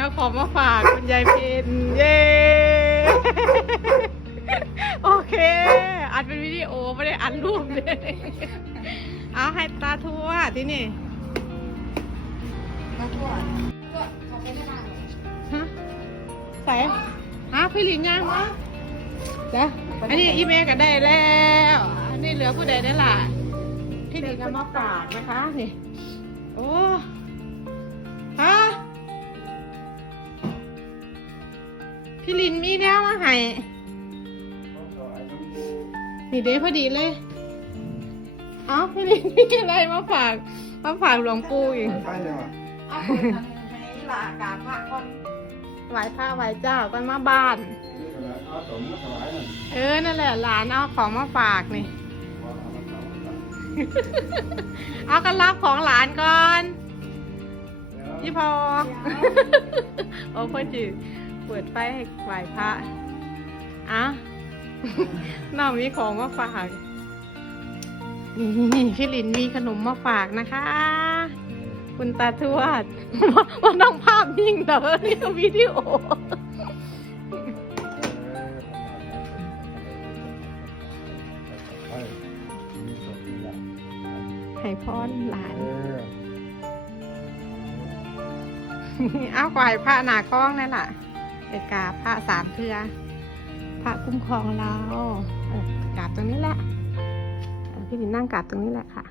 เอาของมาฝากคุณยายเพนเย้โอเค อัดเป็นวิดีโอไม่ได้อัดรูปเลยเอาให้ตาทั่วที่นี่มาทั่วก็เขาไปได้ฮะใส่ฮะพี่ลินยังจ้ะอันนี้อีเมลก็ได้แล้วอันนี้เหลือผู้ใดได้ล่ะพี่ลินเอามาฝากนะคะนี่โอ้ พี่ลินมีแนวมาให้นี่เด้พอดีเลย เอ้าพี่ลินมีอะไรมาฝากมาฝากหลวงปู่อีกไปเลยว่ะเอาคนทำให้ลากราบพระก่อนไหวพระไหวเจ้ากันมาบ้านเอาสมมาถวายนั่นเออ นั่นแหละหลานเอาของมาฝากนี่ ว่าเอามาถวายนั่นเอากันรับของหลานก่อนเดี๋ยวยี่พอ โอ้พ่อจืด เปิดไฟให้ไหวพระอะน้องมีของมาฝากนี่พี่ลินมีขนมมาฝากนะคะ คุณตาทวดว่าน้องภาพนิ่งเด้อนี่วิดีโอเออมีศพมีละให้พรหลานเออเอากวายพระหนาคล้องนั่นแหละ เอกราบพระสามเทือพระคุ้มครองเราเออกราบตรงนี้แหละเออพี่ดินนั่งกราบตรงนี้แหละค่ะ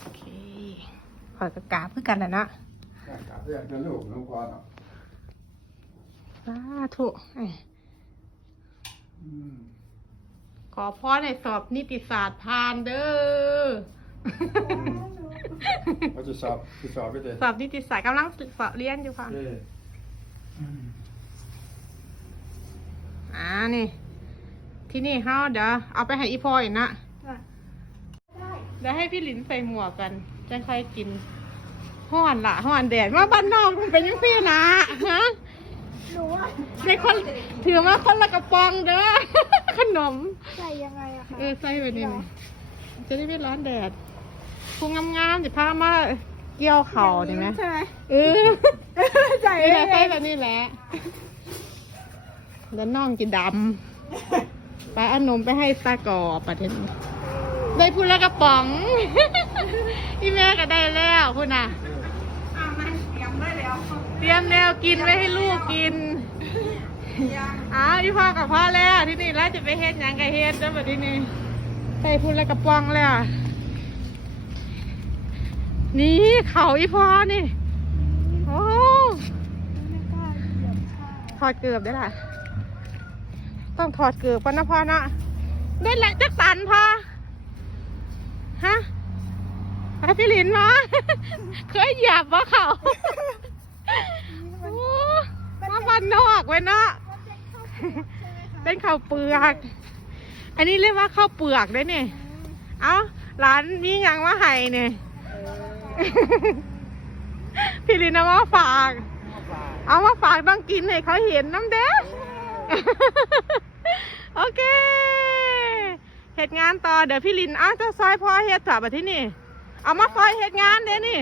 โอเคขอยกับกราบเพื่อกันแหละเนาะกราบเรียกจะลูกหลวงพ่อเนาะสาธุเอ้ยอืมขอพ่อในสอบนิติศาสตร์ผ่านเด้อเขาจะสอบจะสอบไปเลยสอบนิติศาสตร์กำลังสอบเรียนอยู่ค่ะเอออืมอ่านี่ ที่นี่เฮาเดี๋ยวเอาไปให้อีพออีกนะเดี๋ยวให้พี่หลินใส่หมวกกันจะค่อยกินห้อนละห้อนแดดมาบ้านนอกมันเป็นยังพี่นะฮะหนูว่าในคนถือมาคนละกระป๋องเด้อขนม ใส่ยังไงอะคะเออใส่ไปนี่นะจะได้ไม่ร้อนแดดพุงงามๆจะพามาเกี่ยวเข่าดีไหมใช่ไหมเออใส่นี่แหยัละงไงใส่แบบนี้แหละแล้วน้องกินดำไปเอานมไปให้ตากอบประเทศนี้ได้พูดละกระป๋องพี่แม่ก็ได้แล้วคุณน่ะอ่ามันเตรียมได้แล้วเตรียมแนวกินไว้ให้ลูกกินอ้าวพี่พ่อกับพ่อแล้วที่นี่แล้วจะไปเฮ็ดหยังกับเฮ็ดแล้วแบบนี้ใส่พูดละกระป๋องแล้ว นี่เขาอีพ่อนี่ โอ้ไม่กล้าเหยียบข้าวถอดเกือบได้ล่ะ ต้องถอดเกือบก่อนนะพ่อนะได้แหละจักสันพ่อฮะไปพี่หลินมาเคยเหยียบว่าเขาโอ้มาบ้านนอกไว้เนาะเป็นข้าวเปลือก อันนี้เรียกว่าข้าวเปลือกได้เนี่ย เอ้าร้านมีหยังมาให้เนี่ย พี่ลินเอามาฝาก เอามาฝากต้องกินให้เขาเห็นน้ำเด้อโอเคเหตุงานต่อเดี๋ยวพี่ลินอ้าวเจ้าซอยพอเฮ็ดถอดมาที่นี่ เอามาซอยเหตุงานเด้นี่